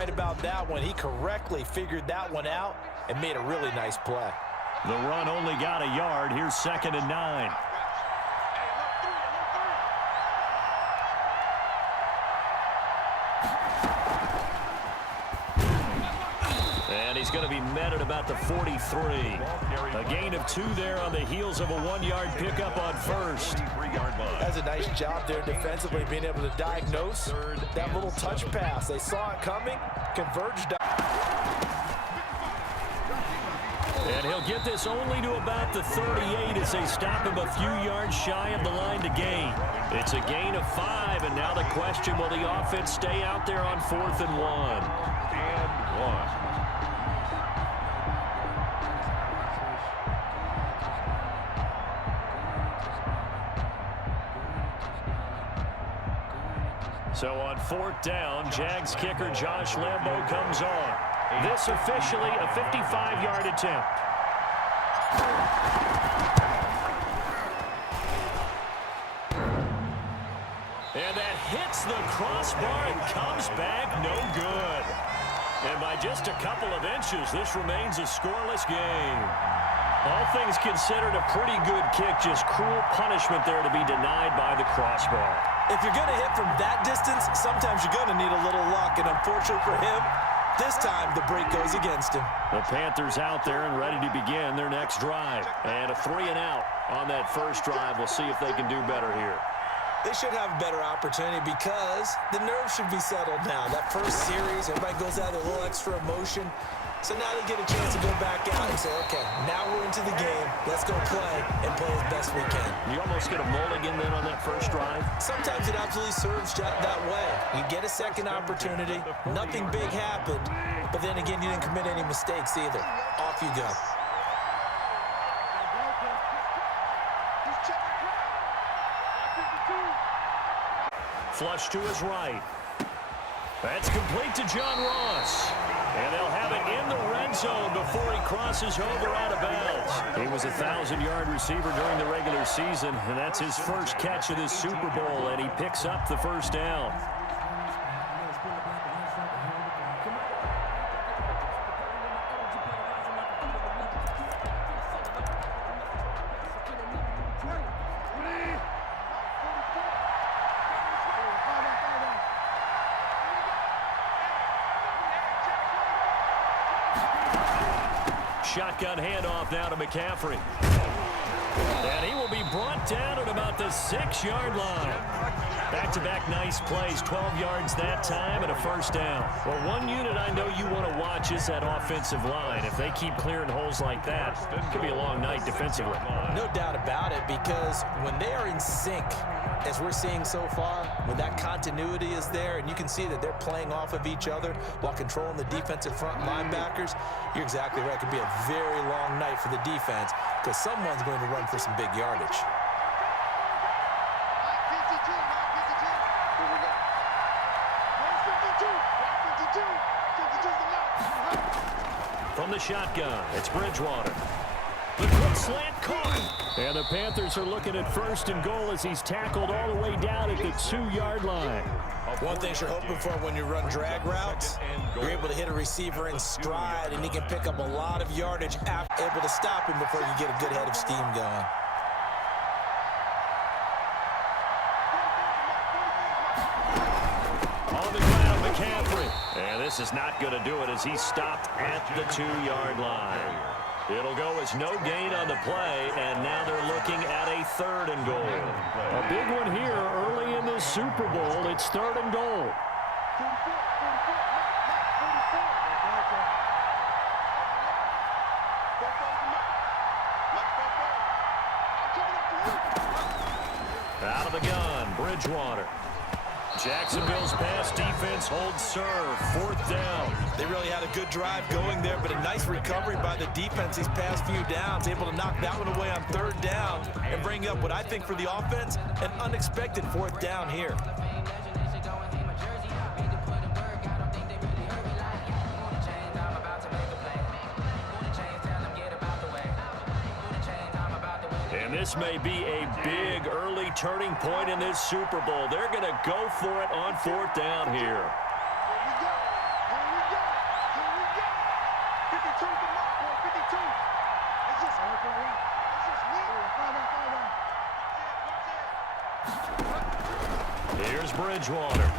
right about that one. He correctly figured that one out and made a really nice play. The run only got a yard. Here's 2nd and 9. And he's going to be met at about the 43. A gain of 2 there on the heels of a 1-yard pickup on first. That's a nice job there defensively, being able to diagnose that little touch pass. They saw it coming, converged. And he'll get this only to about the 38 as they stop him a few yards shy of the line to gain. It's a gain of 5, and now the question, will the offense stay out there on 4th and 1? So on 4th down, Jags kicker Josh Lambo comes on. This officially a 55-yard attempt. And that hits the crossbar and comes back no good. And by just a couple of inches, this remains a scoreless game. All things considered, a pretty good kick, just cruel punishment there to be denied by the crossbar. If you're going to hit from that distance, sometimes you're going to need a little luck, and unfortunately for him, this time the break goes against him. The Panthers out there and ready to begin their next drive. And a 3-and-out on that first drive. We'll see if they can do better here. They should have a better opportunity because the nerves should be settled now. That first series, everybody goes out with a little extra emotion. So now they get a chance to go back out and say, okay, now we're into the game. Let's go play and play as best we can. You almost get a mulligan then on that first drive? Sometimes it absolutely serves that way. You get a second opportunity. Nothing big happened. But then again, you didn't commit any mistakes either. Off you go. Flush to his right. That's complete to John Ross. And they'll have it in the red zone before he crosses over out of bounds. He was a 1,000-yard receiver during the regular season, and that's his first catch of this Super Bowl, and he picks up the first down. Shotgun handoff now to McCaffrey. And he will be brought down at about the 6-yard line. Back-to-back nice plays, 12 yards that time and a first down. Well, one unit I know you want to watch is that offensive line. If they keep clearing holes like that, it could be a long night defensively. No doubt about it, because when they are in sync, as we're seeing so far, when that continuity is there and you can see that they're playing off of each other while controlling the defensive front linebackers, you're exactly right. It could be a very long night for the defense because someone's going to run for some big yardage. From the shotgun, it's Bridgewater. The quick slant caught. And the Panthers are looking at 1st and goal as he's tackled all the way down at the 2-yard line. One thing you're hoping for when you run drag routes, you're able to hit a receiver in stride, and he can pick up a lot of yardage after able to stop him before you get a good head of steam going. On the ground, McCaffrey. And this is not going to do it as he's stopped at the 2-yard line. It'll go as no gain on the play, and now they're looking at a 3rd and goal. A big one here early in this Super Bowl. It's 3rd and goal. Out of the gun, Bridgewater. Jacksonville's pass defense holds serve. 4th down. They really had a good drive going there, but a nice recovery by the defense these past few downs, able to knock that one away on 3rd down and bring up what I think for the offense, an unexpected 4th down here. And this may be a big early turning point in this Super Bowl. They're going to go for it on 4th down here. is Bridgewater.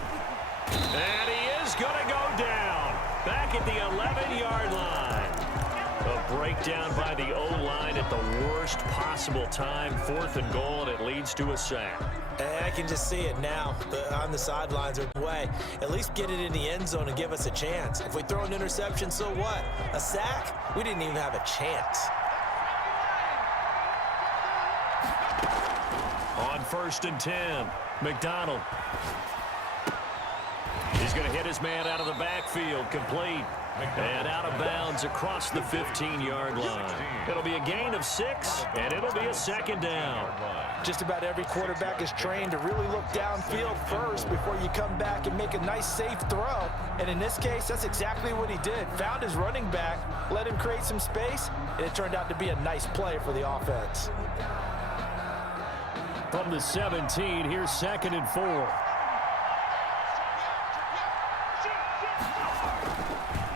And he is going to go down. Back at the 11-yard line. A breakdown by the O-line at the worst possible time. 4th and goal, and it leads to a sack. I can just see it now. On the sidelines are way. At least get it in the end zone and give us a chance. If we throw an interception, so what? A sack? We didn't even have a chance. On 1st and 10, McDonald. He's going to hit his man out of the backfield, complete. And out of bounds across the 15-yard line. It'll be a gain of 6, and it'll be a 2nd down. Just about every quarterback is trained to really look downfield first before you come back and make a nice, safe throw. And in this case, that's exactly what he did. Found his running back, let him create some space, and it turned out to be a nice play for the offense. From the 17, here's 2nd and 4.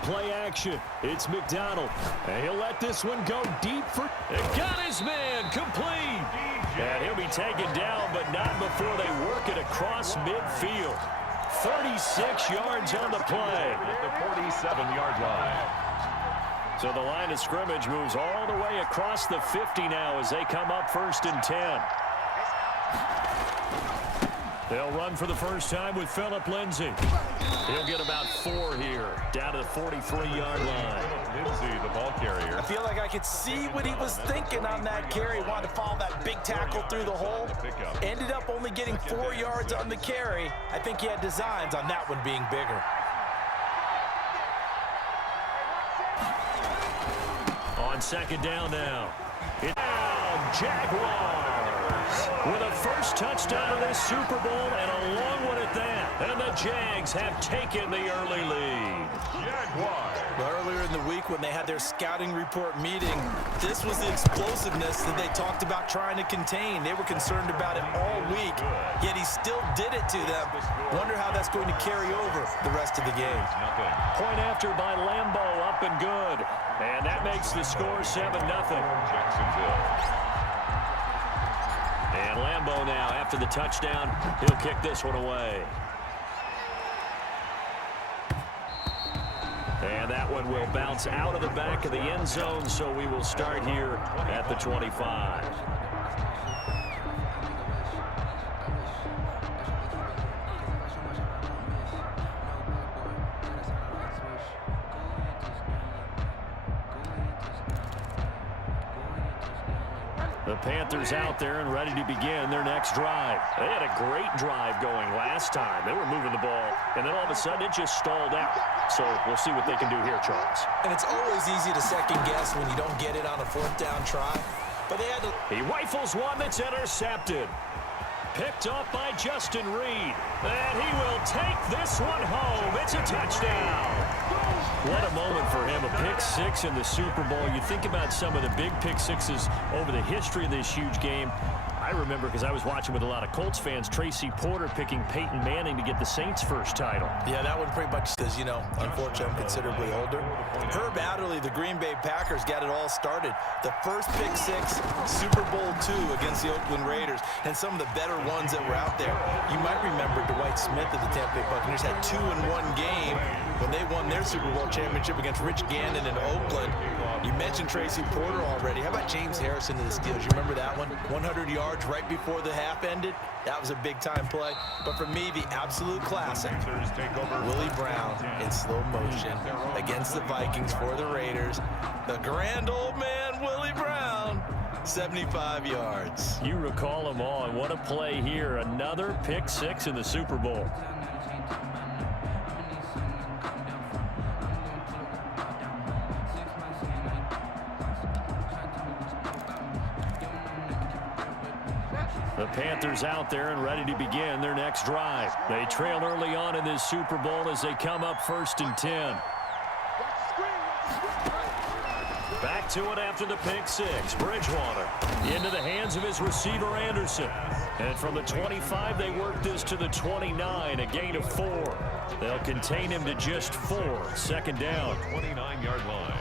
Play action. It's McDonald. And he'll let this one go deep for... Got his man complete. And he'll be taken down, but not before they work it across midfield. 36 yards on the play. At the 47-yard line. So the line of scrimmage moves all the way across the 50 now as they come up 1st and 10. They'll run for the first time with Phillip Lindsay. He'll get about 4 here, down to the 43-yard line. Lindsay, the ball carrier. I feel like I could see what he was thinking on that carry. Wanted to follow that big tackle through the hole. Ended up only getting 4 yards on the carry. I think he had designs on that one being bigger. On 2nd down now. It's Jaguars with a first touchdown of this Super Bowl and a long one at that. And the Jags have taken the early lead. Jaguars. Earlier in the week when they had their scouting report meeting, this was the explosiveness that they talked about trying to contain. They were concerned about it all week, yet he still did it to them. Wonder how that's going to carry over the rest of the game. Point after by Lambo, up and good. And that makes the score 7-0. Jacksonville. And Lambo now, after the touchdown, he'll kick this one away. And that one will bounce out of the back of the end zone, so we will start here at the 25. The Panthers out there and ready to begin their next drive. They had a great drive going last time. They were moving the ball, and then all of a sudden it just stalled out. So we'll see what they can do here, Charles. And it's always easy to second guess when you don't get it on a 4th down try. But they had to... He rifles one that's intercepted. Picked up by Justin Reed. And he will take this one home. It's a touchdown. What a moment for him, a pick 6 in the Super Bowl. You think about some of the big pick 6s over the history of this huge game. I remember, because I was watching with a lot of Colts fans, Tracy Porter picking Peyton Manning to get the Saints' first title. Yeah, that one pretty much because, you know, unfortunately I'm considerably older. Herb Adderley, the Green Bay Packers, got it all started. The first pick 6, Super Bowl II against the Oakland Raiders, and some of the better ones that were out there. You might remember Dwight Smith of the Tampa Bay Buccaneers had 2 in one game when they won their Super Bowl championship against Rich Gannon in Oakland. You mentioned Tracy Porter already. How about James Harrison of the Steelers? You remember that one? 100 yards right before the half ended. That was a big-time play. But for me, the absolute classic, Willie Brown in slow motion against the Vikings for the Raiders. The grand old man, Willie Brown, 75 yards. You recall them all, and what a play here. Another pick 6 in the Super Bowl. The Panthers out there and ready to begin their next drive. They trail early on in this Super Bowl as they come up 1st and 10. Back to it after the pick 6. Bridgewater into the hands of his receiver Anderson. And from the 25, they work this to the 29, a gain of 4. They'll contain him to just 4. 2nd down. 29-yard line.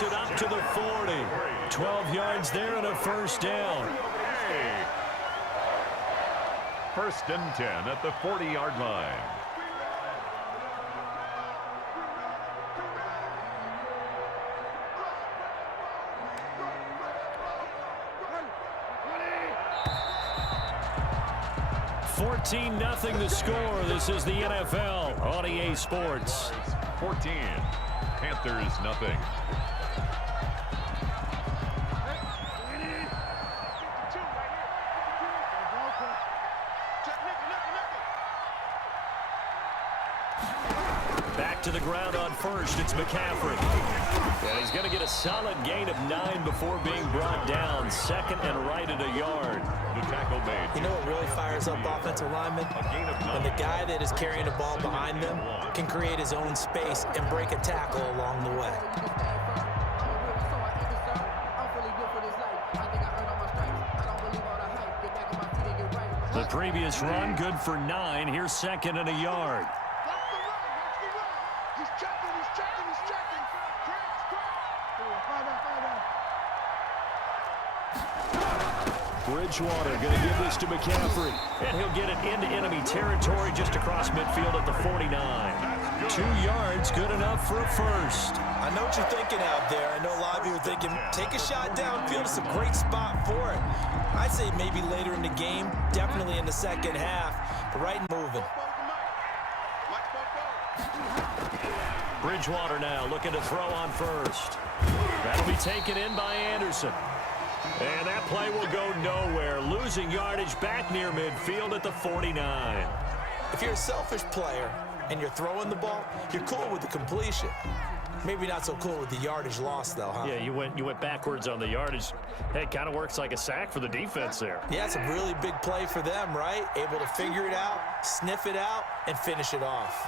It up to the 40. 12 yards there and a first down. First and 10 at the 40-yard line. Nothing the score. This is the NFL on EA Sports. 14. Panthers nothing. Back to the ground on first. It's McCaffrey. And he's going to get a solid gain of 9 before being brought down. Second and right at a yard. The tackle made. You know what really fires up offensive linemen? When the guy that is carrying the ball behind them can create his own space and break a tackle along the way. The previous run, good for 9. Here's second and a yard. Bridgewater going to give this to McCaffrey. And he'll get it into enemy territory just across midfield at the 49. 2 yards, good enough for a first. I know what you're thinking out there. I know a lot of you are thinking, take a shot downfield. It's a great spot for it. I'd say maybe later in the game, definitely in the second half, but right moving. Bridgewater now looking to throw on first. That'll be taken in by Anderson. And that play will go nowhere. Losing yardage back near midfield at the 49. If you're a selfish player and you're throwing the ball, you're cool with the completion. Maybe not so cool with the yardage loss, though, huh? Yeah, you went backwards on the yardage. Hey, it kind of works like a sack for the defense there. Yeah, it's a really big play for them, right? Able to figure it out, sniff it out, and finish it off.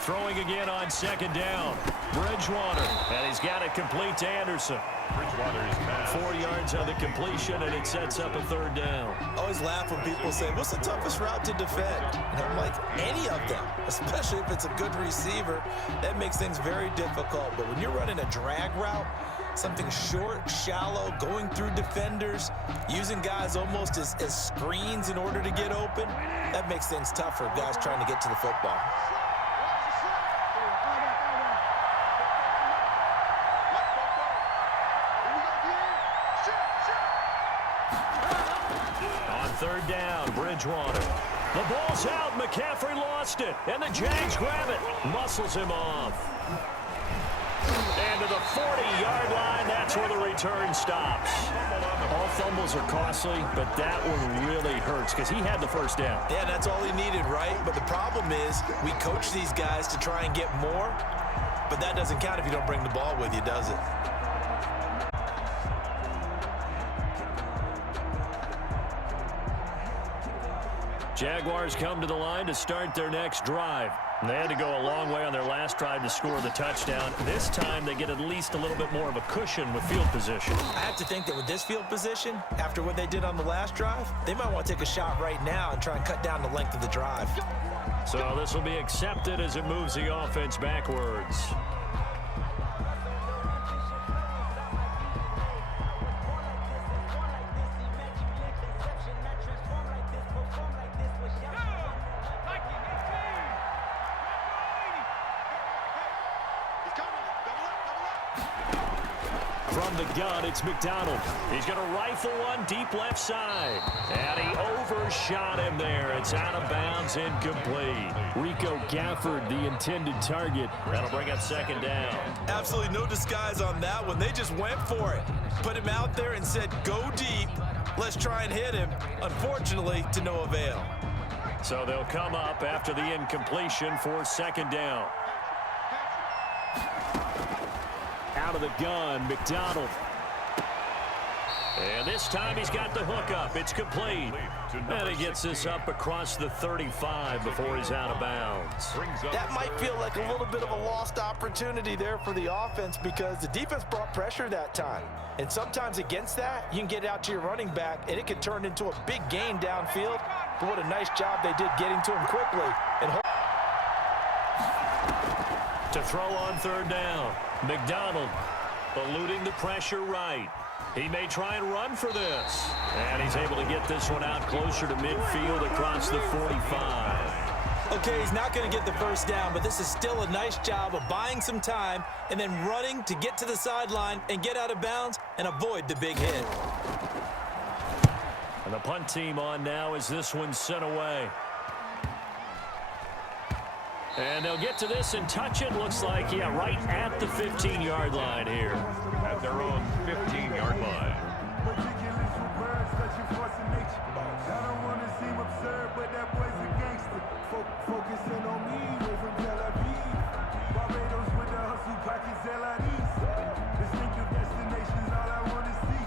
Throwing again on second down. Bridgewater, and he's got it complete to Anderson. Bridgewater's pass. 4 yards on the completion, and it sets up a third down. I always laugh when people say, what's the toughest route to defend? And I'm like, any of them, especially if it's a good receiver. That makes things very difficult. But when you're running a drag route, something short, shallow, going through defenders, using guys almost as screens in order to get open, that makes things tough for guys trying to get to the football. Third down, Bridgewater. The ball's out. McCaffrey lost it. And the Jags grab it. Muscles him off. And to the 40-yard line, that's where the return stops. All fumbles are costly, but that one really hurts because he had the first down. Yeah, that's all he needed, right? But the problem is we coach these guys to try and get more, but that doesn't count if you don't bring the ball with you, does it? Jaguars come to the line to start their next drive. They had to go a long way on their last drive to score the touchdown. This time they get at least a little bit more of a cushion with field position. I have to think that with this field position, after what they did on the last drive, they might want to take a shot right now and try and cut down the length of the drive. So this will be accepted as it moves the offense backwards. From the gun, it's McDonald. He's going to rifle one deep left side. And he overshot him there. It's out of bounds, incomplete. Rico Gafford, the intended target. That'll bring up second down. Absolutely no disguise on that one. They just went for it. Put him out there and said, go deep. Let's try and hit him. Unfortunately, to no avail. So they'll come up after the incompletion for second down. Out of the gun, McDonald. And this time he's got the hook up. It's complete. And he gets this up across the 35 before he's out of bounds. That might feel like a little bit of a lost opportunity there for the offense because the defense brought pressure that time. And sometimes against that, you can get out to your running back, and it can turn into a big gain downfield. But what a nice job they did getting to him quickly. And to throw on third down, McDonald eluding the pressure right. He may try and run for this. And he's able to get this one out closer to midfield across the 45. Okay, he's not going to get the first down, but this is still a nice job of buying some time and then running to get to the sideline and get out of bounds and avoid the big hit. And the punt team on now as this one's sent away. And they'll get to this and touch it. Looks like, yeah, right at the 15-yard line here. At their own 15-yard line. Focusing on me, way from Tel Aviv. Barbados with the hustle, pockets LIDs. Distinctive destinations, all I want to see.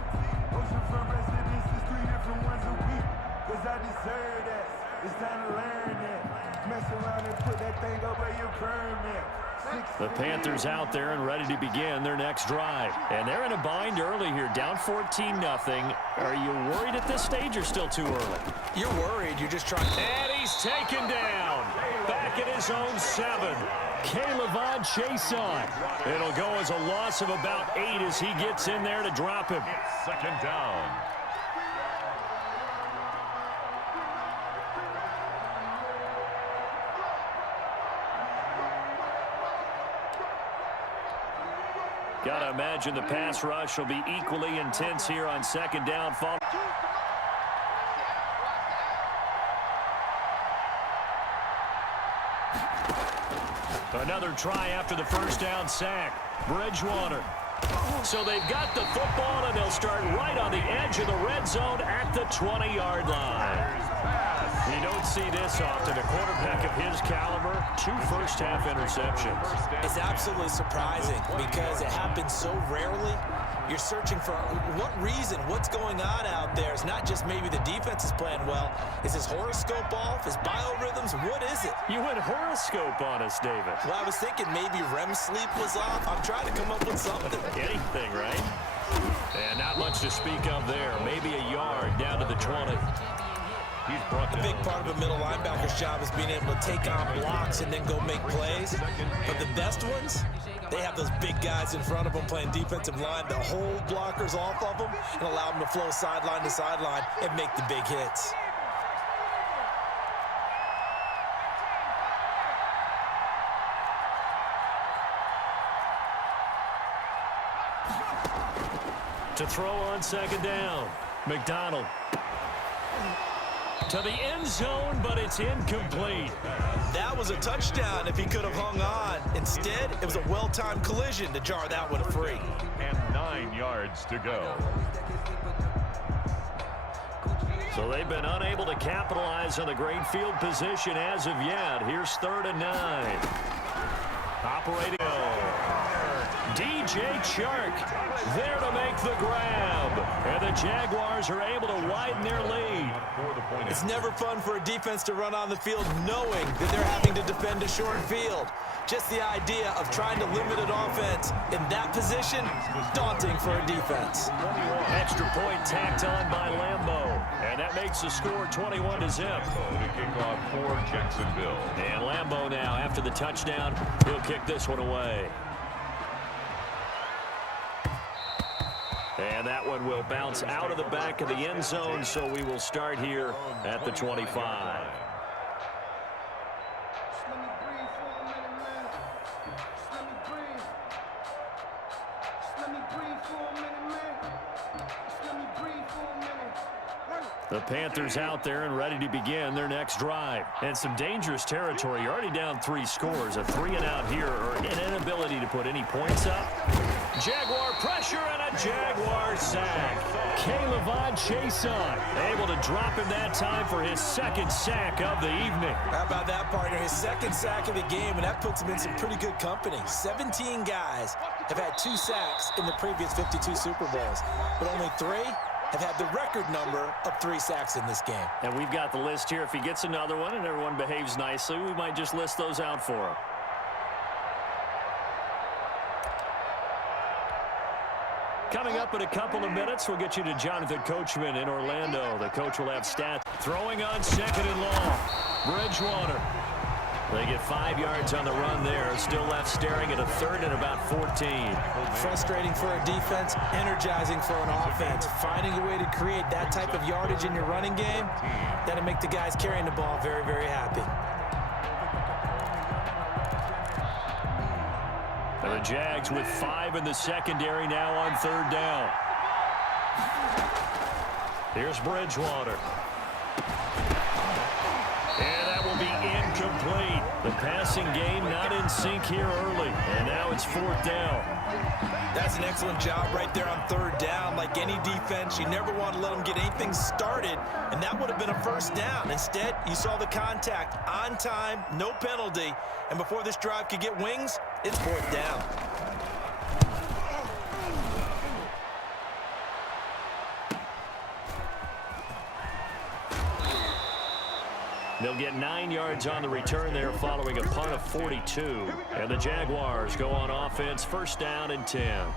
Oceanfront residences, 3 different ones a week. Cause I deserve that. It's time to learn that. Mess around and put that thing up where your permit. The Panthers out there and ready to begin their next drive. And they're in a bind early here, down 14-0. Are you worried at this stage or still too early? You're worried. You're just trying to... And he's taken down. Back at his own 7. Caleb Chase on. It'll go as a loss of about 8 as he gets in there to drop him. Second down. Gotta imagine the pass rush will be equally intense here on second down. Another try after the first down sack. Bridgewater. So they've got the football, and they'll start right on the edge of the red zone at the 20-yard line. You don't see this often. A quarterback of his caliber, 2 first-half interceptions. It's absolutely surprising because it happens so rarely. You're searching for what reason, what's going on out there. It's not just maybe the defense is playing well. Is his horoscope off? His biorhythms? What is it? You went horoscope on us, David. Well, I was thinking maybe REM sleep was off. I'm trying to come up with something. Anything, right? And not much to speak of there. Maybe a yard down to the 20. A big part of a middle linebacker's job is being able to take on blocks and then go make plays. But the best ones, they have those big guys in front of them playing defensive line to hold blockers off of them and allow them to flow sideline to sideline and make the big hits. To throw on second down, McDonald. To the end zone, but it's incomplete. That was a touchdown if he could have hung on. Instead, it was a well-timed collision to jar that one free. And 9 yards to go. So they've been unable to capitalize on the great field position as of yet. Here's 3rd and 9. Operating. DJ Chark there to make the grab. And the Jaguars are able to widen their lead. It's never fun for a defense to run on the field knowing that they're having to defend a short field. Just the idea of trying to limit an offense in that position, daunting for a defense. Extra point tacked on by Lambeau. And that makes the score 21-0. To kick off for Jacksonville. And Lambeau now, after the touchdown, he'll kick this one away. And that one will bounce out of the back of the end zone, so we will start here at the 25. The Panthers out there and ready to begin their next drive. And some dangerous territory. You're already down 3 scores. A 3-and-out here, or an inability to put any points up. Jaguar pressure and a Jaguar sack. Caleb Chase on. Able to drop him that time for his 2nd sack of the evening. How about that, partner? His 2nd sack of the game, and that puts him in some pretty good company. 17 guys have had 2 sacks in the previous 52 Super Bowls, but only 3 have had the record number of 3 sacks in this game. And we've got the list here. If he gets another one and everyone behaves nicely, we might just list those out for him. Coming up in a couple of minutes, we'll get you to Jonathan Coachman in Orlando. The coach will have stats. Throwing on 2nd and long. Bridgewater. They get 5 yards on the run there. Still left staring at a 3rd and about 14. Frustrating for a defense, energizing for an offense. Finding a way to create that type of yardage in your running game, that'll make the guys carrying the ball very, very happy. And the Jags with 5 in the secondary now on 3rd down. Here's Bridgewater. And that will be incomplete. The passing game not in sync here early. And now it's 4th down. That's an excellent job right there on 3rd down. Like any defense, you never want to let them get anything started, and that would have been a 1st down. Instead, you saw the contact on time, no penalty, and before this drive could get wings, it's 4th down. They'll get 9 yards on the return there following a punt of 42. And the Jaguars go on offense, 1st down and 10.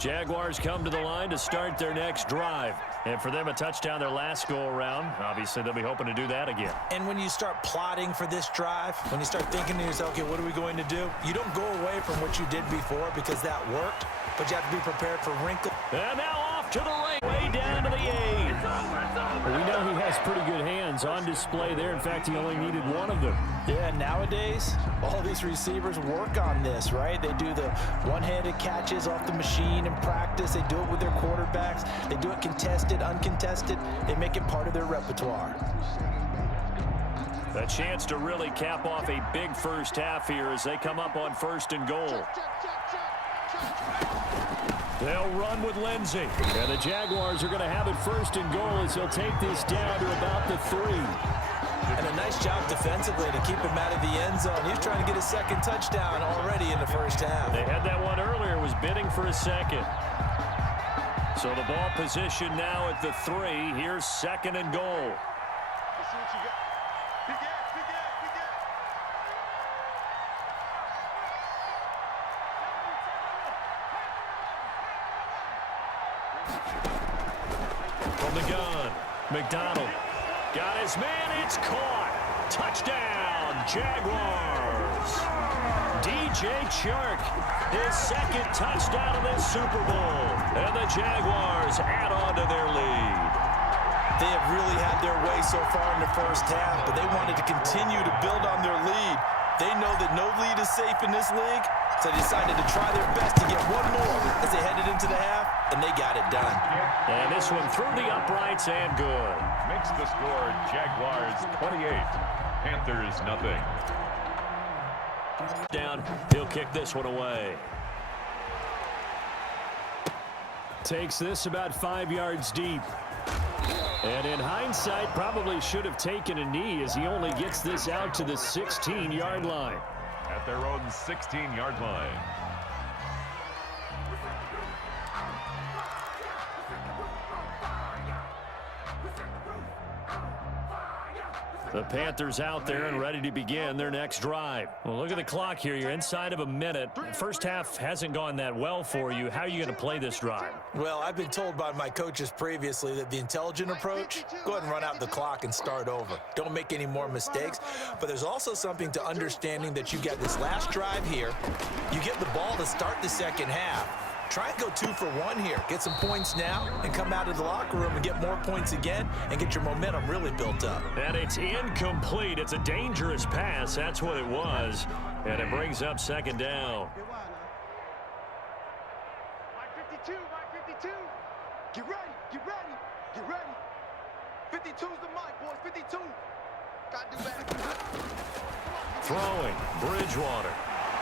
Jaguars come to the line to start their next drive. And for them, a touchdown their last go-around. Obviously, they'll be hoping to do that again. And when you start plotting for this drive, when you start thinking to yourself, okay, what are we going to do? You don't go away from what you did before because that worked, but you have to be prepared for wrinkles. And now off to the right, way down to the 8. Well, we know he has pretty good hands on display there. In fact, he only needed one of them. Yeah, nowadays, all these receivers work on this, right? They do the one-handed catches off the machine in practice. They do it with their quarterbacks. They do it contested, uncontested. They make it part of their repertoire. A chance to really cap off a big first half here as they come up on 1st and goal. They'll run with Lindsey. And the Jaguars are going to have it 1st and goal as they'll take this down to about the 3. And a nice job defensively to keep him out of the end zone. He's trying to get his 2nd touchdown already in the 1st half. They had that one earlier, was bidding for a 2nd. So the ball position now at the 3. Here's 2nd and goal. From the gun, McDonald got his man, it's caught. Touchdown, Jaguars. DJ Chark, his 2nd touchdown of this Super Bowl. And the Jaguars add on to their lead. They have really had their way so far in the 1st half, but they wanted to continue to build on their lead. They know that no lead is safe in this league, so they decided to try their best to get one more as they headed into the half, and they got it done. And this one through the uprights and good. Makes the score Jaguars 28, Panthers nothing. Down, he'll kick this one away. Takes this about 5 yards deep. And in hindsight, probably should have taken a knee as he only gets this out to the 16-yard line. At their own 16-yard line. The Panthers out there and ready to begin their next drive. Well, look at the clock here. You're inside of a minute. First half hasn't gone that well for you. How are you going to play this drive? Well, I've been told by my coaches previously that the intelligent approach, go ahead and run out the clock and start over. Don't make any more mistakes. But there's also something to understanding that you get this last drive here. You get the ball to start the 2nd half. Try and go 2 for 1 here. Get some points now and come out of the locker room and get more points again and get your momentum really built up. And it's incomplete. It's a dangerous pass. That's what it was. And it brings up 2nd down. Mike 52, Mike 52. Get ready, get ready, get ready. 52's the mic, boys, 52. Got to do better. Throwing, Bridgewater.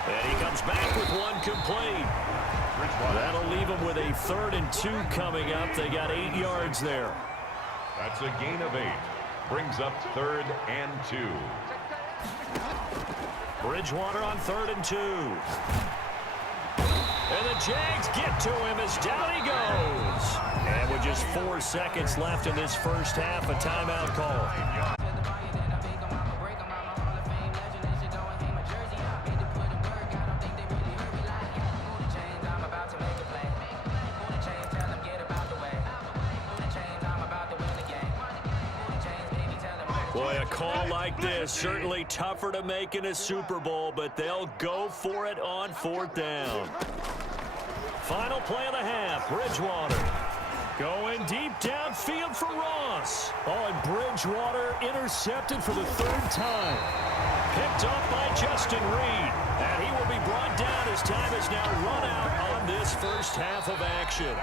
And he comes back with one complete. That'll leave them with a 3rd and 2 coming up. They got 8 yards there. That's a gain of 8. brings up 3rd and 2. Bridgewater on 3rd and 2. And the Jags get to him as down he goes. And with just 4 seconds left in this first half, a timeout call. Boy, a call like this, certainly tougher to make in a Super Bowl, but they'll go for it on 4th down. Final play of the half, Bridgewater. Going deep downfield for Ross. Oh, and Bridgewater intercepted for the 3rd time. Picked up by Justin Reed. And he will be brought down as time is now run out on this first half of action.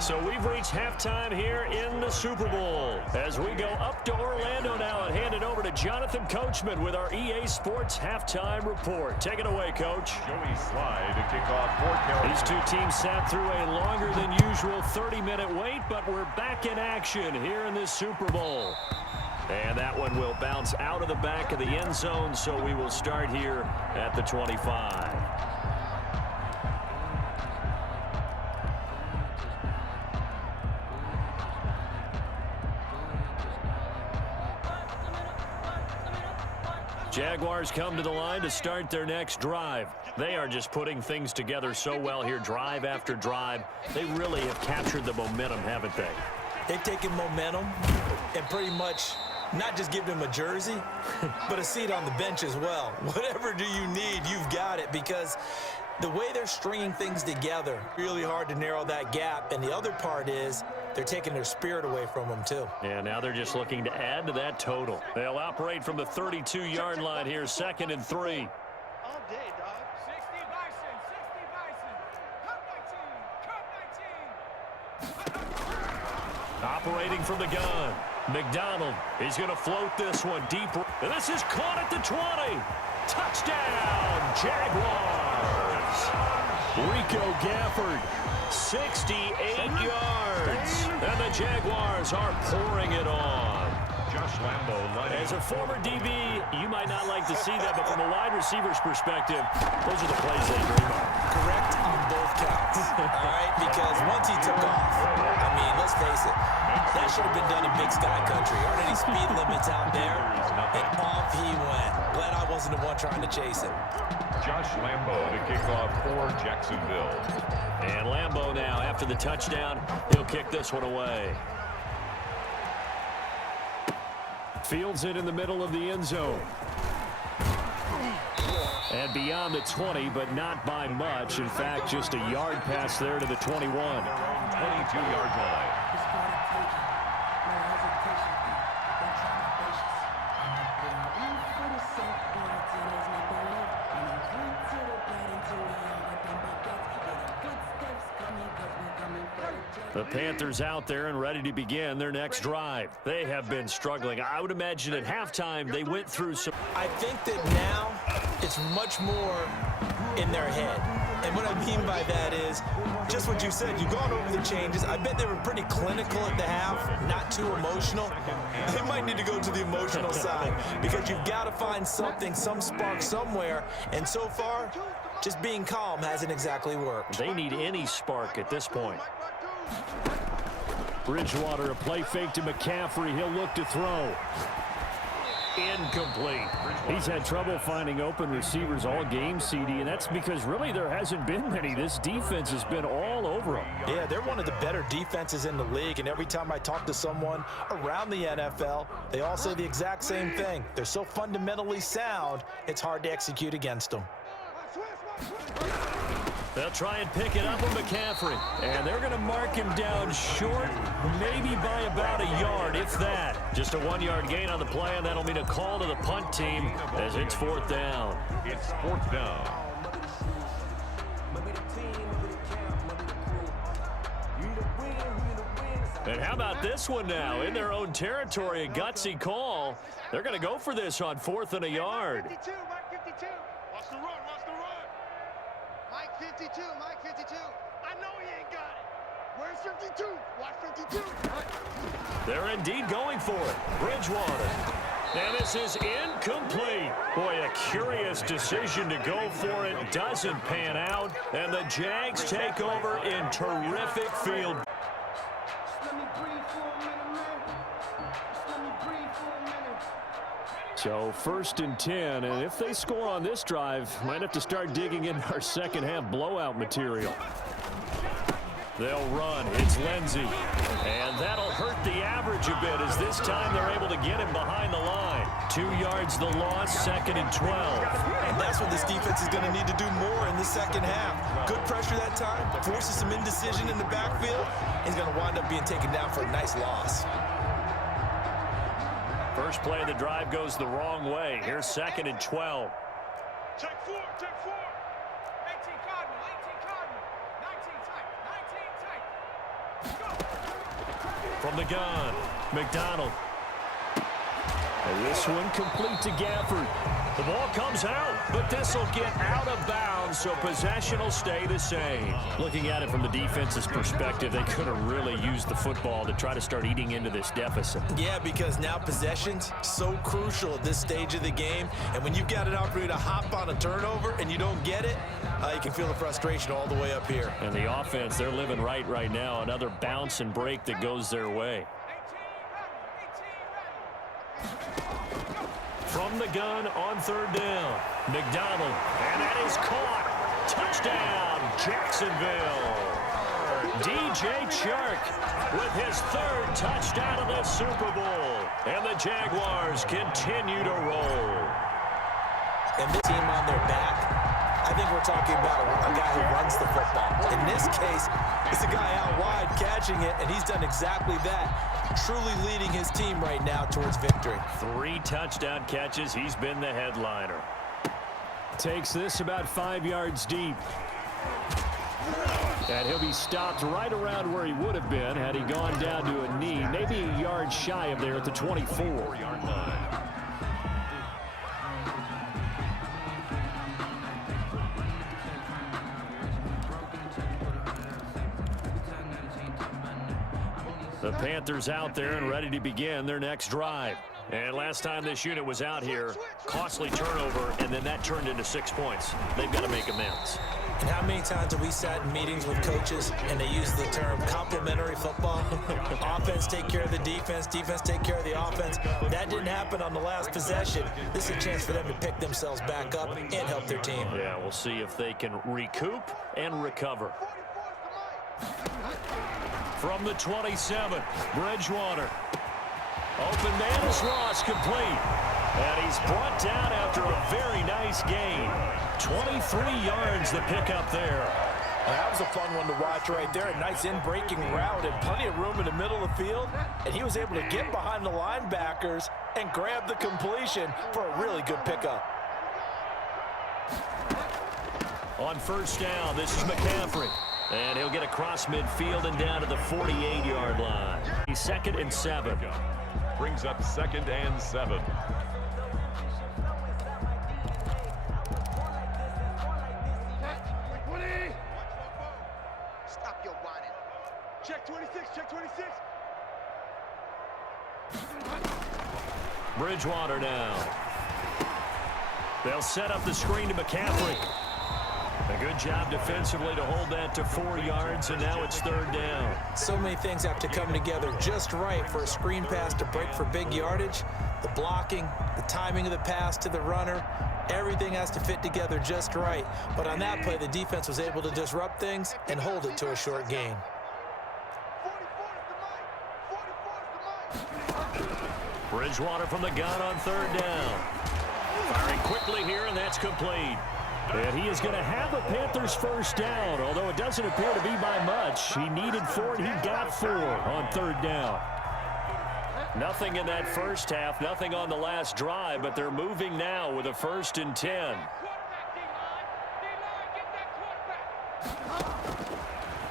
So we've reached halftime here in the Super Bowl. As we go up to Orlando now and hand it over to Jonathan Coachman with our EA Sports halftime report. Take it away, Coach. Joey Slye to kick off for Carolina. These two teams sat through a longer than usual 30-minute wait, but we're back in action here in this Super Bowl. And that one will bounce out of the back of the end zone, so we will start here at the 25. Jaguars come to the line to start their next drive. They are just putting things together so well here, drive after drive. They really have captured the momentum, haven't they? They've taken momentum and pretty much not just give them a jersey, but a seat on the bench as well. Whatever do you need, you've got it, because the way they're stringing things together, really hard to narrow that gap. And the other part is they're taking their spirit away from them, too. And now they're just looking to add to that total. They'll operate from the 32-yard line here, 2nd and 3. All day, dog. 60 Bison, 60 Bison. Cut 19, cut 19. Operating from the gun. McDonald, he's going to float this one deep. And this is caught at the 20. Touchdown, Jaguars. Rico Gafford, 68 yards. And the Jaguars are pouring it on. Josh Lambo. As a former DB, you might not like to see that, but from a wide receiver's perspective, those are the plays they dream of. Correct on both counts, all right? Because once he took off, I mean, let's face it, that should have been done in Big Sky Country. Aren't any speed limits out there? And off he went. Glad I wasn't the one trying to chase him. Josh Lambo to kick off for Jacksonville. And Lambo now, after the touchdown, he'll kick this one away. Fields it in the middle of the end zone. And beyond the 20, but not by much. In fact, just a yard pass there to the 21. 22-yard line. The Panthers out there and ready to begin their next drive. They have been struggling. I would imagine at halftime they went through some... I think that now it's much more in their head. And what I mean by that is just what you said. You've gone over the changes. I bet they were pretty clinical at the half, not too emotional. They might need to go to the emotional side because you've got to find something, some spark somewhere. And so far, just being calm hasn't exactly worked. They need any spark at this point. Bridgewater, a play fake to McCaffrey. He'll look to throw. Incomplete. He's had trouble finding open receivers all game, CD, and that's because really there hasn't been many. This defense has been all over them. Yeah, they're one of the better defenses in the league, and every time I talk to someone around the NFL, they all say the exact same thing. They're so fundamentally sound, it's hard to execute against them. They'll try and pick it up with McCaffrey. And they're going to mark him down short, maybe by about a yard, if that. Just a 1-yard gain on the play, and that'll mean a call to the punt team as it's 4th down. It's 4th down. And how about this one now? In their own territory, a gutsy call. They're going to go for this on 4th and a yard. Mike 52, Mike 52. Watch the run, watch the run. Mike 52, Mike 52. I know he ain't got it. Where's 52? Watch 52. They're indeed going for it. Bridgewater. And this is incomplete. Boy, a curious decision to go for it. Doesn't pan out. And the Jags take over in terrific field. So 1st and 10, and if they score on this drive, might have to start digging into our second half blowout material. They'll run. It's Lindsey. And that'll hurt the average a bit as this time they're able to get him behind the line. 2 yards the loss, 2nd and 12. And that's what this defense is going to need to do more in the second half. Good pressure that time, forces some indecision in the backfield. He's going to wind up being taken down for a nice loss. First play of the drive goes the wrong way. Here's 2nd and 12. Check 4, check 4. 18 Cardinal, 18 Cardinal. 19 tight, 19 tight. Go. From the gun, McDonald. And this one complete to Gafford. The ball comes out, but this will get out of bounds, so possession will stay the same. Looking at it from the defense's perspective, they could have really used the football to try to start eating into this deficit. Yeah, because now possession's so crucial at this stage of the game. And when you've got an opportunity to hop on a turnover and you don't get it, you can feel the frustration all the way up here. And the offense, they're living right now. Another bounce and break that goes their way. From the gun on 3rd down, McDonald, and that is caught. Touchdown, Jacksonville. DJ Chark with his 3rd touchdown of the Super Bowl. And the Jaguars continue to roll. And this team on their back, I think we're talking about a guy who runs the football. In this case, it's a guy out wide catching it, and he's done exactly that. Truly leading his team right now towards victory. 3 touchdown catches. He's been the headliner. Takes this about 5 yards deep. And he'll be stopped right around where he would have been had he gone down to a knee, maybe a yard shy of there at the 24-yard line. The Panthers out there and ready to begin their next drive. And last time this unit was out here, costly turnover, and then that turned into 6 points. They've got to make amends. And how many times have we sat in meetings with coaches and they use the term complementary football? Offense take care of the defense, defense take care of the offense. That didn't happen on the last possession. This is a chance for them to pick themselves back up and help their team. Yeah, we'll see if they can recoup and recover. From the 27, Bridgewater. Open man is lost, complete. And he's brought down after a very nice gain. 23 yards the pickup there. That was a fun one to watch right there. A nice in-breaking route and plenty of room in the middle of the field. And he was able to get behind the linebackers and grab the completion for a really good pickup. On 1st down, this is McCaffrey. And he'll get across midfield and down to the 48-yard line. 2nd and 7. Brings up 2nd and 7. Stop your whining. Check 26, check 26. Bridgewater now. They'll set up the screen to McCaffrey. A good job defensively to hold that to 4 yards, and now it's 3rd down. So many things have to come together just right for a screen pass to break for big yardage. The blocking, the timing of the pass to the runner, everything has to fit together just right. But on that play, the defense was able to disrupt things and hold it to a short gain. 44 is the mic. Bridgewater from the gun on 3rd down. Firing quickly here, and that's complete. And he is going to have a Panthers 1st down, although it doesn't appear to be by much. He needed 4, and he got 4 on 3rd down. Nothing in that first half, nothing on the last drive, but they're moving now with a 1st and 10.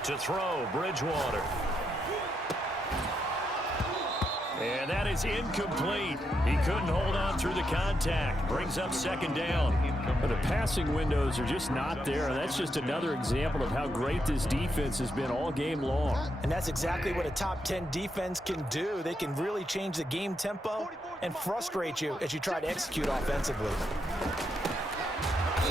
To throw, Bridgewater. And that is incomplete. He couldn't hold on through the contact. Brings up 2nd down. But the passing windows are just not there, and that's just another example of how great this defense has been all game long. And that's exactly what a top 10 defense can do. They can really change the game tempo and frustrate you as you try to execute offensively.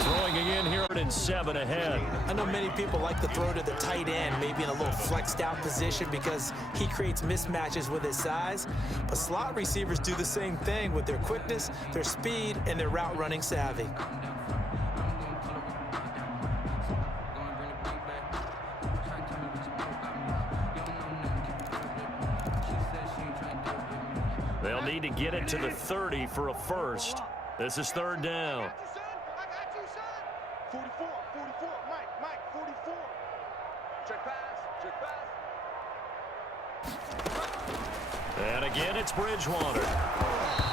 Throwing again here in 7 ahead. I know many people like to throw to the tight end, maybe in a little flexed out position because he creates mismatches with his size. But slot receivers do the same thing with their quickness, their speed, and their route running savvy. They'll need to get it to the 30 for a first. This is 3rd down. 44, 44, Mike, 44. Check pass, check pass. And again, it's Bridgewater.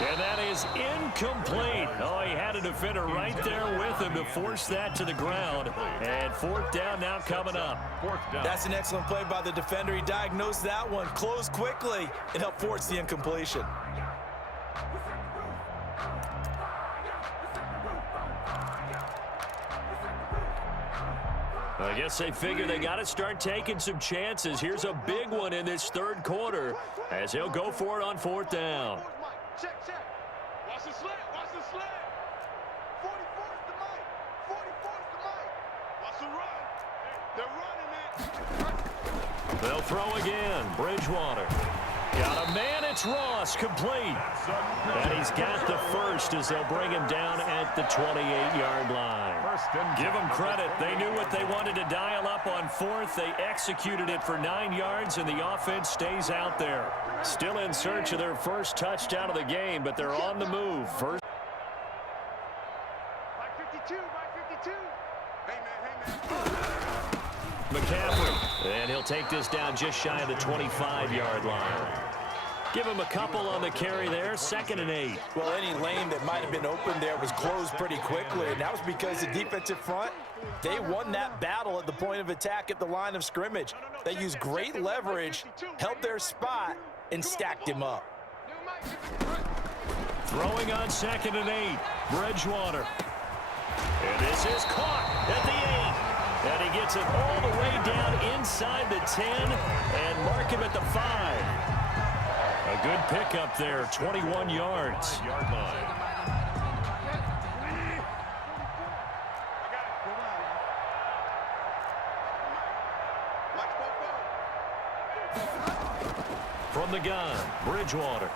And that is incomplete. Oh, he had a defender right there with him to force that to the ground. And 4th down now coming up. 4th down. That's an excellent play by the defender. He diagnosed that one, closed quickly, and helped force the incompletion. I guess they figure they got to start taking some chances. Here's a big one in this 3rd quarter as he'll go for it on 4th down. Check. Watch the slant, watch the slant. 44's the Mike, 44's the Mike. Watch the run. They're running it. They'll throw again. Bridgewater. Got a man, it's Ross, complete. And he's got the first as they'll bring him down at the 28-yard line. Give them credit. They knew what they wanted to dial up on 4th. They executed it for 9 yards, and the offense stays out there. Still in search of their first touchdown of the game, but they're on the move. First. Mike 52, Mike 52. Hey, man. McCaffrey. And he'll take this down just shy of the 25-yard line. Give him a couple on the carry there. 2nd and 8. Well, any lane that might have been open there was closed pretty quickly, and that was because the defensive front, they won that battle at the point of attack at the line of scrimmage. They used great leverage, held their spot, and stacked him up. Throwing on 2nd and 8. Bridgewater. And this is caught at the 8. And he gets it all the way down inside the 10 and mark him at the 5. A good pickup there, 21 yards. Yard line. From the gun, Bridgewater.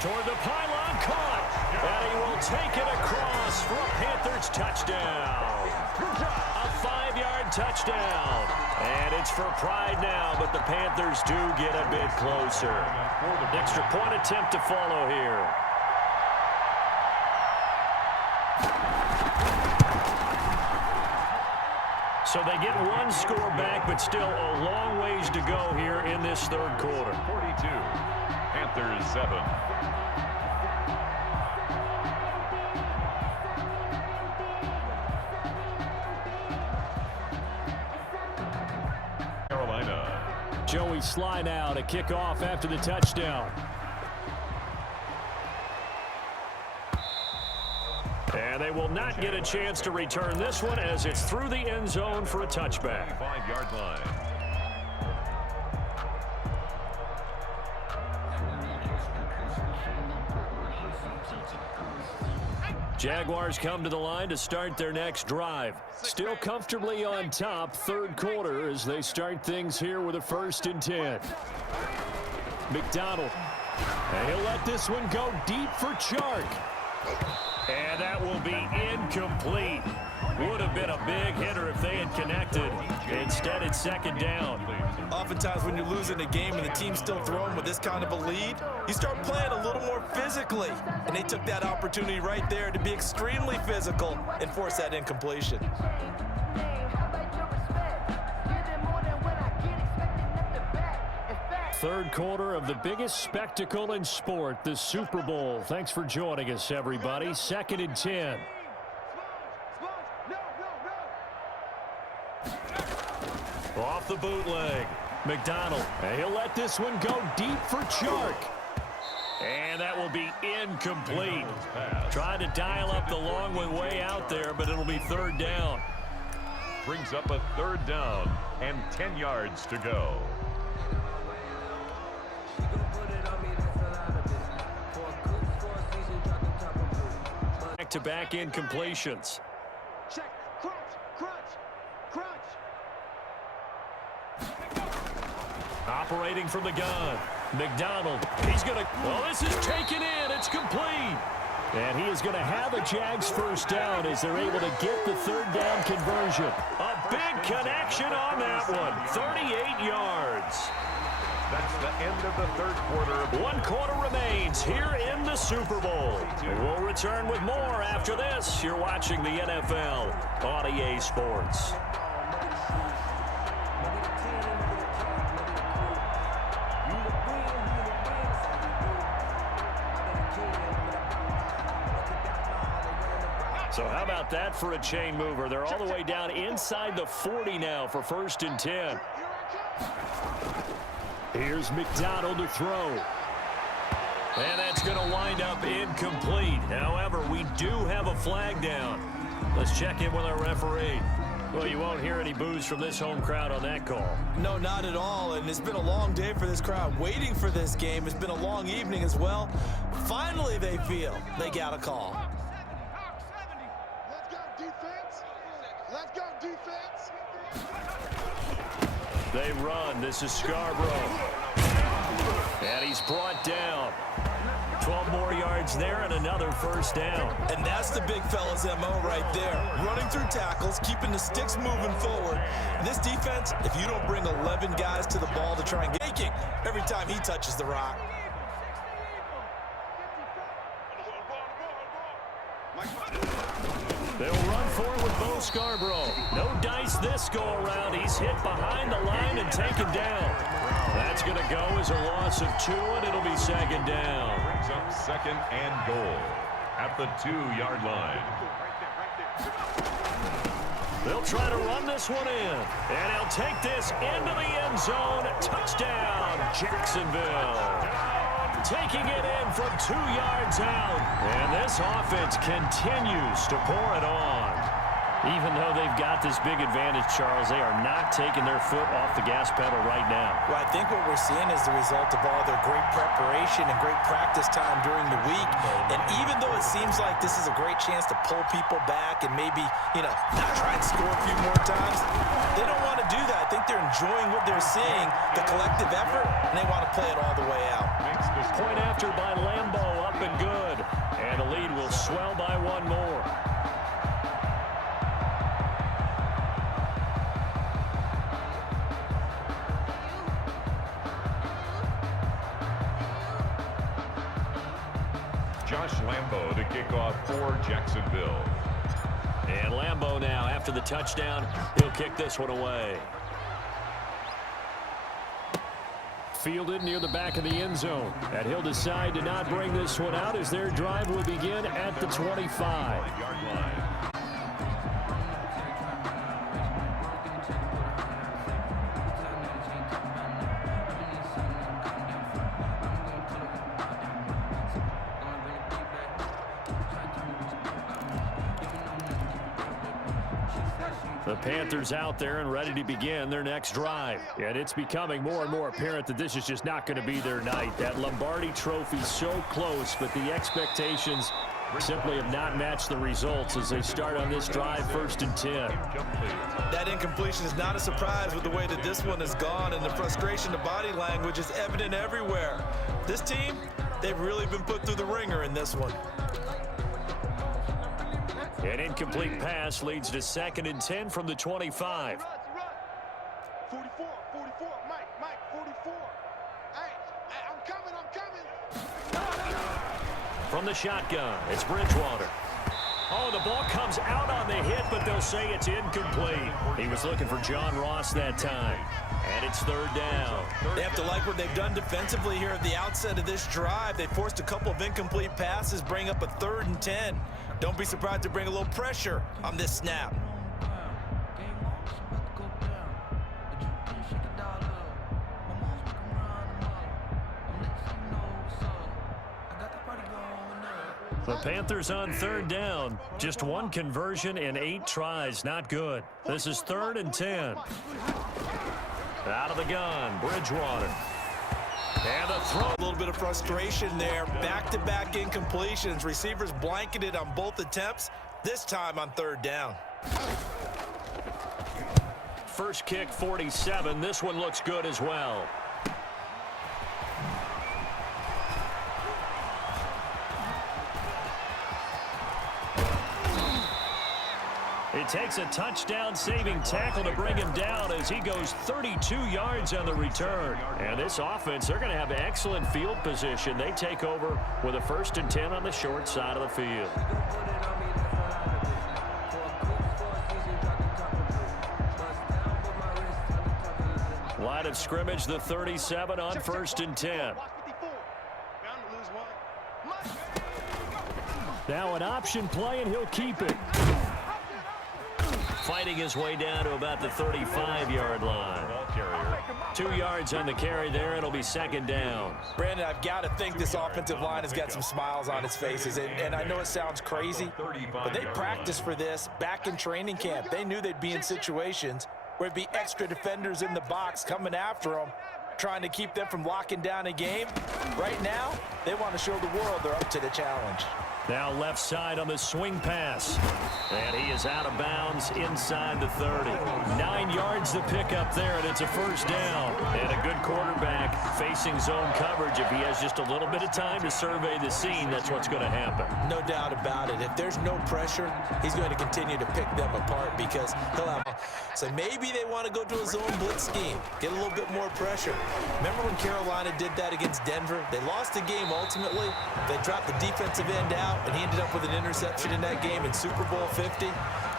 Toward the pylon, caught. And he will take it across for a Panthers touchdown. A 5-yard touchdown. And it's for pride now, but the Panthers do get a bit closer. Extra point attempt to follow here. So they get one score back, but still a long ways to go here in this 3rd quarter. 42. Panthers 7. Carolina. Joey Sly now to kick off after the touchdown. And they will not get a chance to return this one as it's through the end zone for a touchback. 5-yard line. Jaguars come to the line to start their next drive. Still comfortably on top, 3rd quarter as they start things here with a 1st and 10. McDonald. And he'll let this one go deep for Chark. And that will be incomplete. Would have been a big hitter if they had connected. Instead, it's 2nd down. Oftentimes when you're losing a game and the team's still throwing with this kind of a lead, you start playing a little more physically. And they took that opportunity right there to be extremely physical and force that incompletion. 3rd quarter of the biggest spectacle in sport, the Super Bowl. Thanks for joining us, everybody. 2nd and 10. Off the bootleg. McDonald. And he'll let this one go deep for Chark. And that will be incomplete. Trying to dial up the long one way out there, but it'll be third down. Brings up a third down and 10 yards to go. Back-to-back incompletions. Check. Crunch. Operating from the gun. McDonald. He's going to... Oh, this is taken in. It's complete. And he is going to have a Jags first down as they're able to get the third down conversion. A big connection on that one. 38 yards. That's the end of the third quarter. 1 quarter remains here in the Super Bowl. And we'll return with more after this. You're watching the NFL on EA Sports. So how about that for a chain mover? They're all the way down inside the 40 now for 1st and 10. Here's McDonald to throw. And that's going to wind up incomplete. However, we do have a flag down. Let's check in with our referee. Well, you won't hear any boos from this home crowd on that call. No, not at all, and it's been a long day for this crowd waiting for this game. It's been a long evening as well. Finally, they feel they got a call. Let's go, defense. They run. This is Scarborough. And he's brought down. 12 more yards there and another first down. And that's the big fella's MO right there. Running through tackles, keeping the sticks moving forward. This defense, if you don't bring 11 guys to the ball to try and get it every time he touches the rock. They'll run forward with Bo Scarborough. No dice this go-around. He's hit behind the line and taken down. That's going to go as a loss of 2, and it'll be second down. Brings up second and goal at the 2-yard line. They'll try to run this one in, and he'll take this into the end zone. Touchdown, Jacksonville. Taking it in from 2 yards out. And this offense continues to pour it on. Even though they've got this big advantage, Charles, they are not taking their foot off the gas pedal right now. Well, I think what we're seeing is the result of all their great preparation and great practice time during the week. And even though it seems like this is a great chance to pull people back and maybe, not try and score a few more times, they don't want to do that. I think they're enjoying what they're seeing, the collective effort, and they want to play it all the way out. Point after by Lambeau, up and good. And the lead will swell by 1 more. Josh Lambeau to kick off for Jacksonville. And Lambeau now, after the touchdown, he'll kick this one away. Fielded near the back of the end zone. And he'll decide to not bring this one out as their drive will begin at the 25-yard line. The Panthers out there and ready to begin their next drive. And it's becoming more and more apparent that this is just not going to be their night. That Lombardi trophy so close, but the expectations simply have not matched the results as they start on this drive 1st and 10. That incompletion is not a surprise with the way that this one has gone, and the frustration, the body language is evident everywhere. This team, they've really been put through the ringer in this one. An incomplete pass leads to 2nd and 10 from the 25. 44, Mike, 44. Hey, I'm coming. From the shotgun, it's Bridgewater. Oh, the ball comes out on the hit, but they'll say it's incomplete. He was looking for John Ross that time. And it's 3rd down. They have to like what they've done defensively here at the outset of this drive. They forced a couple of incomplete passes, bring up a 3rd and 10. Don't be surprised to bring a little pressure on this snap. The Panthers on third down. Just one conversion in 8 tries. Not good. This is 3rd and 10. Out of the gun, Bridgewater. And a throw. A little bit of frustration there. Back-to-back incompletions. Receivers blanketed on both attempts, this time on 3rd down. First kick, 47. This one looks good as well. It takes a touchdown-saving tackle to bring him down as he goes 32 yards on the return. And this offense, they're going to have excellent field position. They take over with a 1st and 10 on the short side of the field. Line of scrimmage, the 37 on 1st and 10. Now an option play, and he'll keep it. Fighting his way down to about the 35-yard line. 2 yards on the carry there. It'll be 2nd down. Brandon, I've got to think this offensive line has got some smiles on its faces. And I know it sounds crazy, but they practiced for this back in training camp. They knew they'd be in situations where it'd be extra defenders in the box coming after them, trying to keep them from locking down a game. Right now, they want to show the world they're up to the challenge. Now left side on the swing pass. And he is out of bounds inside the 30. 9 yards to pick up there, and it's a 1st down. And a good quarterback facing zone coverage. If he has just a little bit of time to survey the scene, that's what's going to happen. No doubt about it. If there's no pressure, he's going to continue to pick them apart because he'll have. So maybe they want to go to a zone blitz scheme, get a little bit more pressure. Remember when Carolina did that against Denver? They lost the game ultimately. They dropped the defensive end out, and he ended up with an interception in that game in Super Bowl 50.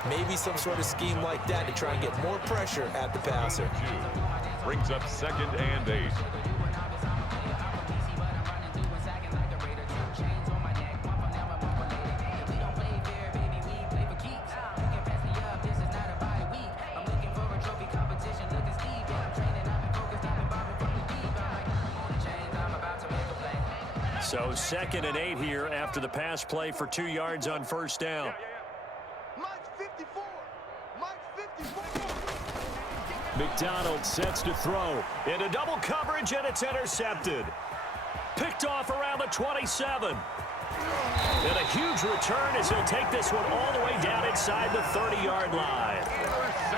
Maybe some sort of scheme like that to try and get more pressure at the passer. Brings up 2nd and 8. So 2nd and 8 here after the pass play for 2 yards on 1st down. Mike's 54. Mike's 54. McDonald sets to throw into double coverage, and it's intercepted. Picked off around the 27. And a huge return as he'll take this one all the way down inside the 30-yard line.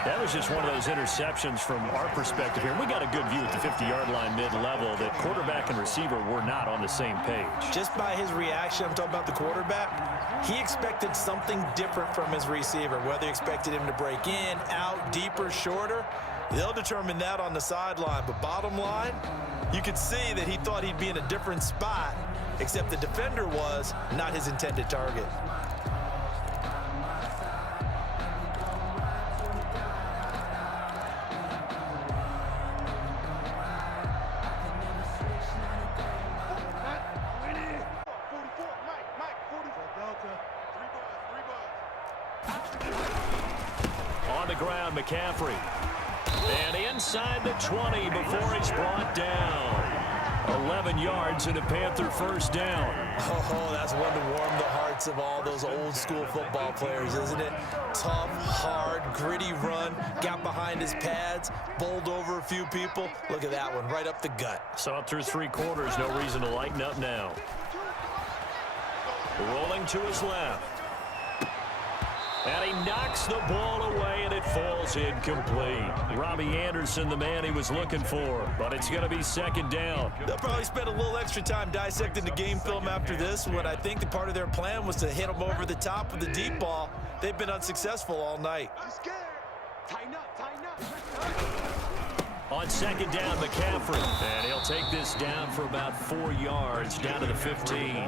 That was just one of those interceptions from our perspective here. We got a good view at the 50-yard line mid-level that quarterback and receiver were not on the same page. Just by his reaction, I'm talking about the quarterback, he expected something different from his receiver, whether he expected him to break in, out, deeper, shorter. They'll determine that on the sideline. But bottom line, you could see that he thought he'd be in a different spot, except the defender was not his intended target. On the ground, McCaffrey. And inside the 20 before he's brought down. 11 yards and a Panther 1st down. Oh, that's one to warm the hearts of all those old school football players, isn't it? Tough, hard, gritty run, got behind his pads, bowled over a few people. Look at that one, right up the gut. Saw it through 3 quarters, no reason to lighten up now. Rolling to his left. And he knocks the ball away, and it falls incomplete. Robbie Anderson, the man he was looking for, but it's going to be 2nd down. They'll probably spend a little extra time dissecting the game film after this one. I think the part of their plan was to hit him over the top with the deep ball. They've been unsuccessful all night. I'm scared. Tighten up, tighten up. On 2nd down, McCaffrey. And he'll take this down for about 4 yards, down to the 15.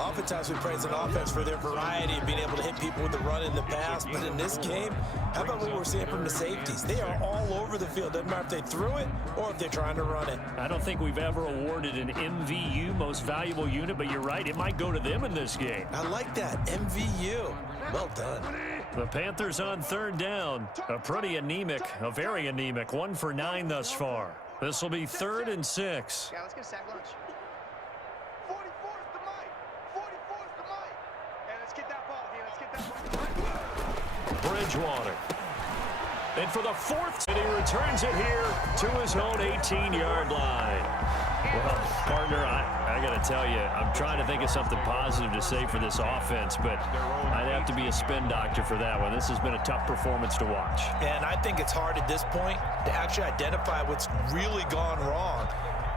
Oftentimes we praise an offense for their variety of being able to hit people with the run in the pass, but in this game, how about what we're seeing from the safeties? They are all over the field. Doesn't matter if they threw it or if they're trying to run it. I don't think we've ever awarded an MVU, most valuable unit, but you're right, it might go to them in this game. I like that, MVU. Well done. The Panthers on 3rd down. A very anemic, 1 for 9 thus far. This will be 3rd and 6. Yeah, let's get a sack lunch. 44's the mic. 44's the mic. Bridgewater. And for the fourth, and he returns it here to his own 18-yard line. Well, partner, I got to tell you, I'm trying to think of something positive to say for this offense, but I'd have to be a spin doctor for that one. This has been a tough performance to watch. And I think it's hard at this point to actually identify what's really gone wrong.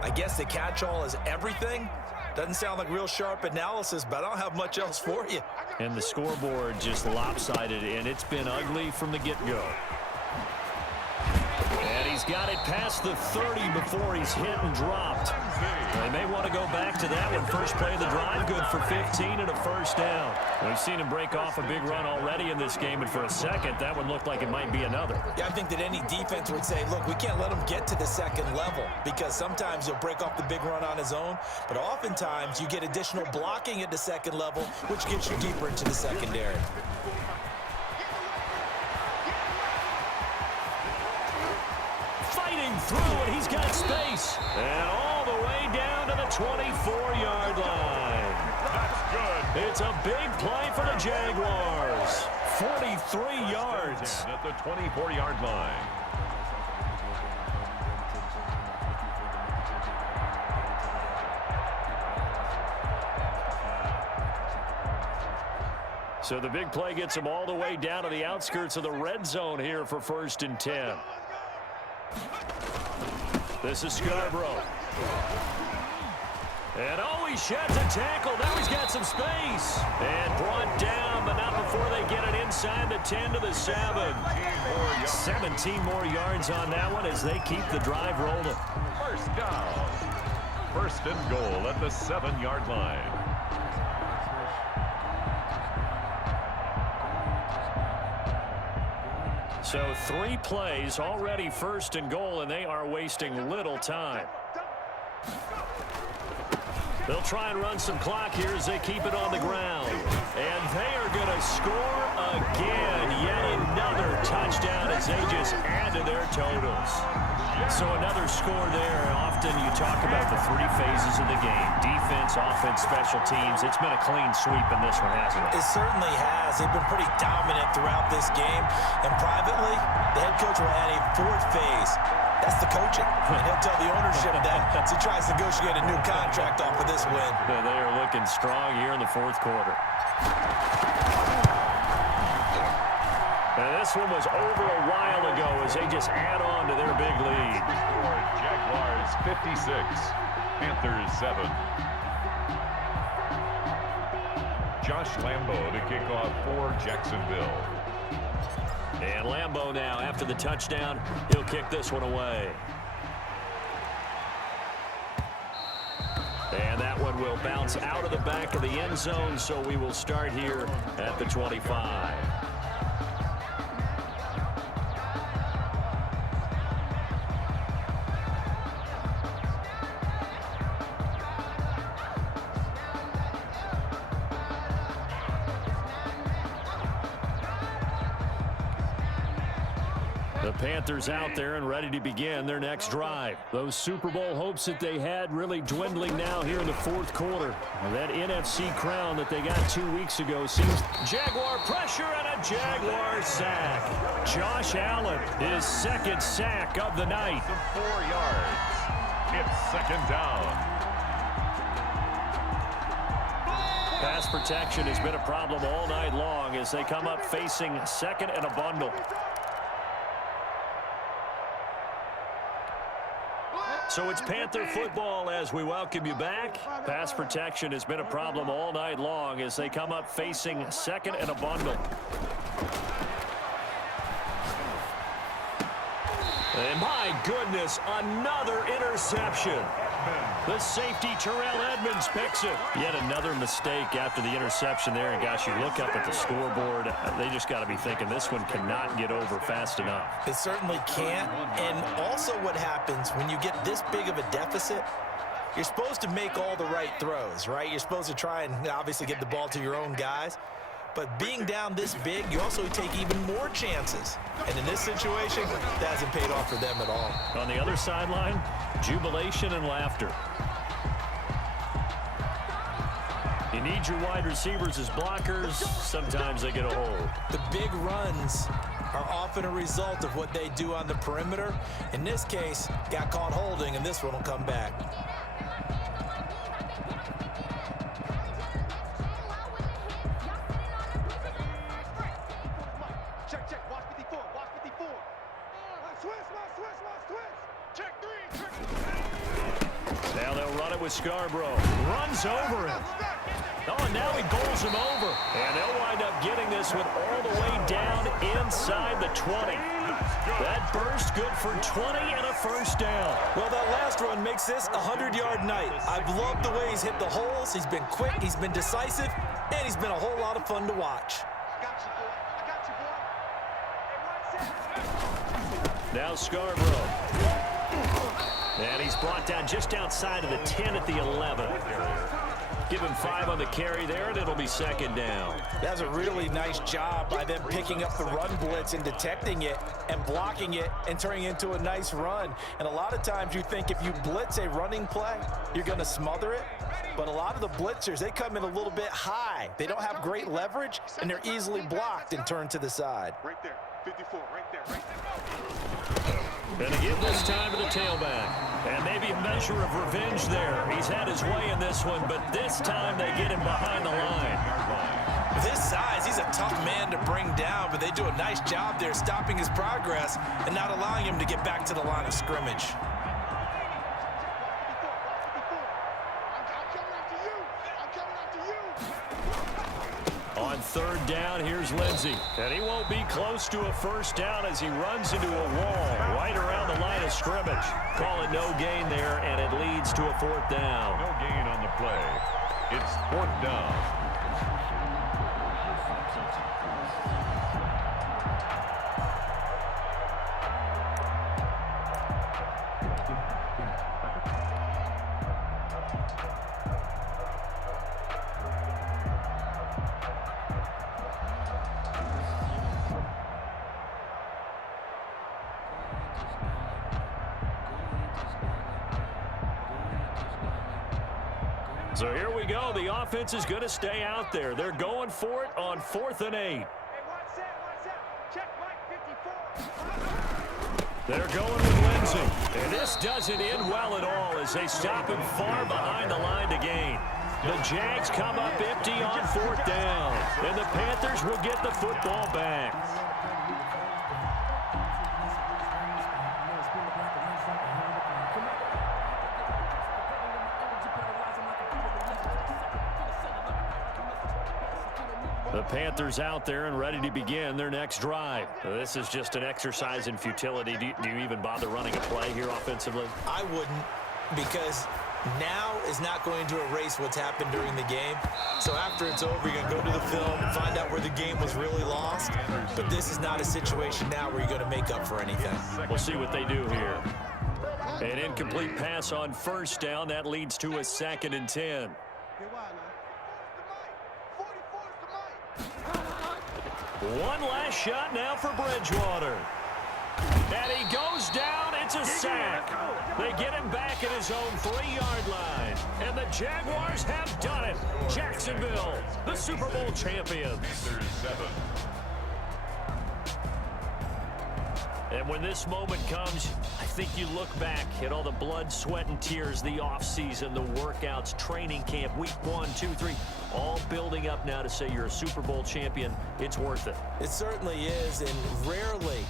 I guess the catch-all is everything. Doesn't sound like real sharp analysis, but I don't have much else for you. And the scoreboard just lopsided, and it's been ugly from the get-go. And he's got it past the 30 before he's hit and dropped. They may want to go back to that one. First play of the drive, good for 15 and a first down. We've seen him break off a big run already in this game, and for a second, that one looked like it might be another. Yeah, I think that any defense would say, look, we can't let him get to the second level, because sometimes he'll break off the big run on his own, but oftentimes you get additional blocking at the second level, which gets you deeper into the secondary. Through, and he's got space. And all the way down to the 24-yard line. That's good. It's a big play for the Jaguars. 43 yards. At the 24-yard line. So the big play gets him all the way down to the outskirts of the red zone here for 1st and 10. This is Scarborough. And he sheds a tackle. Now he's got some space. And brought down, but not before they get it inside the 10 to the 7. 17 more yards on that one as they keep the drive rolling. First down. 1st and goal at the 7-yard line. So 3 plays already 1st and goal, and they are wasting little time. They'll try and run some clock here as they keep it on the ground. And they are going to score again. Yet another touchdown as they just add to their totals. So another score there. Often you talk about the 3 phases of the game. Defense, offense, special teams. It's been a clean sweep in this one, hasn't it? It certainly has. They've been pretty dominant throughout this game. And privately, the head coach will add a 4th phase. That's the coaching. And he'll tell the ownership that as he tries to negotiate a new contract off of this win. They are looking strong here in the 4th quarter. And this one was over a while ago as they just add on to their big lead. Jaguars 56, Panthers 7. Josh Lambo to kick off for Jacksonville. And Lambo now, after the touchdown, he'll kick this one away. And that one will bounce out of the back of the end zone, so we will start here at the 25. The Panthers out there and ready to begin their next drive. Those Super Bowl hopes that they had really dwindling now here in the 4th quarter. And that NFC crown that they got 2 weeks ago seems... Jaguar pressure and a Jaguar sack. Josh Allen, his 2nd sack of the night. 4 yards. It's 2nd down. Pass protection has been a problem all night long as they come up facing 2nd and a bundle. So it's Panther football as we welcome you back. Pass protection has been a problem all night long as they come up facing 2nd and a bundle. And my goodness, another interception. The safety, Terrell Edmonds, picks it. Yet another mistake after the interception there. And gosh, you look up at the scoreboard, they just got to be thinking this one cannot get over fast enough. It certainly can't. And also what happens when you get this big of a deficit, you're supposed to make all the right throws, right? You're supposed to try and obviously get the ball to your own guys. But being down this big, you also take even more chances. And in this situation, that hasn't paid off for them at all. On the other sideline, jubilation and laughter. You need your wide receivers as blockers. Sometimes they get a hold. The big runs are often a result of what they do on the perimeter. In this case, got caught holding, and this one will come back. Check, check. Watch 54. Watch 54. Switch. Check 3. Now they'll run it with Scarborough. Runs over him. Oh, and now he bowls him over. And they'll wind up getting this one all the way down inside the 20. That burst good for 20 and a first down. Well, that last run makes this a 100-yard night. I've loved the way he's hit the holes. He's been quick, he's been decisive, and he's been a whole lot of fun to watch. Now Scarborough. And he's brought down just outside of the 10 at the 11. Give him 5 on the carry there, and it'll be second down. That's a really nice job by them picking up the run blitz and detecting it and blocking it and turning it into a nice run. And a lot of times you think if you blitz a running play, you're going to smother it. But a lot of the blitzers, they come in a little bit high. They don't have great leverage, and they're easily blocked and turned to the side. Right there. 54. Right there. And again this time to the tailback. And maybe a measure of revenge there. He's had his way in this one, but this time they get him behind the line. With his size, he's a tough man to bring down, but they do a nice job there stopping his progress and not allowing him to get back to the line of scrimmage. On third down, here's Lindsey. And he won't be close to a first down as he runs into a wall right around the line of scrimmage. Call it no gain there, and it leads to a fourth down. No gain on the play. It's fourth down. So here we go. The offense is going to stay out there. They're going for it on 4th and 8. They're going with Lindsey. And this doesn't end well at all as they stop him far behind the line to gain. The Jags come up empty on 4th down. And the Panthers will get the football back. The Panthers out there and ready to begin their next drive. This is just an exercise in futility. Do you even bother running a play here offensively? I wouldn't, because now is not going to erase what's happened during the game. So after it's over, you're going to go to the film and find out where the game was really lost. But this is not a situation now where you're going to make up for anything. We'll see what they do here. An incomplete pass on first down. That leads to a 2nd and 10. One last shot now for Bridgewater. And he goes down. It's a sack. They get him back at his own 3-yard line. And the Jaguars have done it. Jacksonville, the Super Bowl champions. And when this moment comes, I think you look back at all the blood, sweat, and tears, the offseason, the workouts, training camp, week 1, 2, 3, all building up now to say you're a Super Bowl champion. It's worth it. It certainly is, and rarely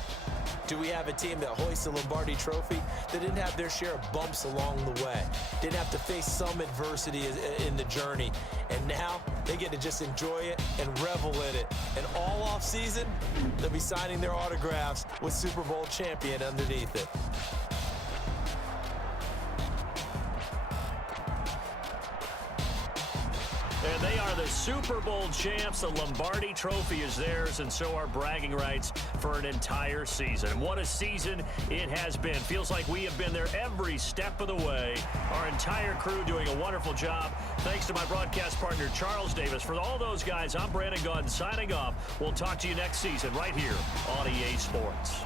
do we have a team that hoists the Lombardi Trophy that didn't have their share of bumps along the way, didn't have to face some adversity in the journey, and now they get to just enjoy it and revel in it. And all off season, they'll be signing their autographs with Super Bowl champion underneath it. And they are the Super Bowl champs. The Lombardi Trophy is theirs, and so are bragging rights for an entire season. What a season it has been. Feels like we have been there every step of the way. Our entire crew doing a wonderful job. Thanks to my broadcast partner, Charles Davis. For all those guys, I'm Brandon Gaudin signing off. We'll talk to you next season right here on EA Sports.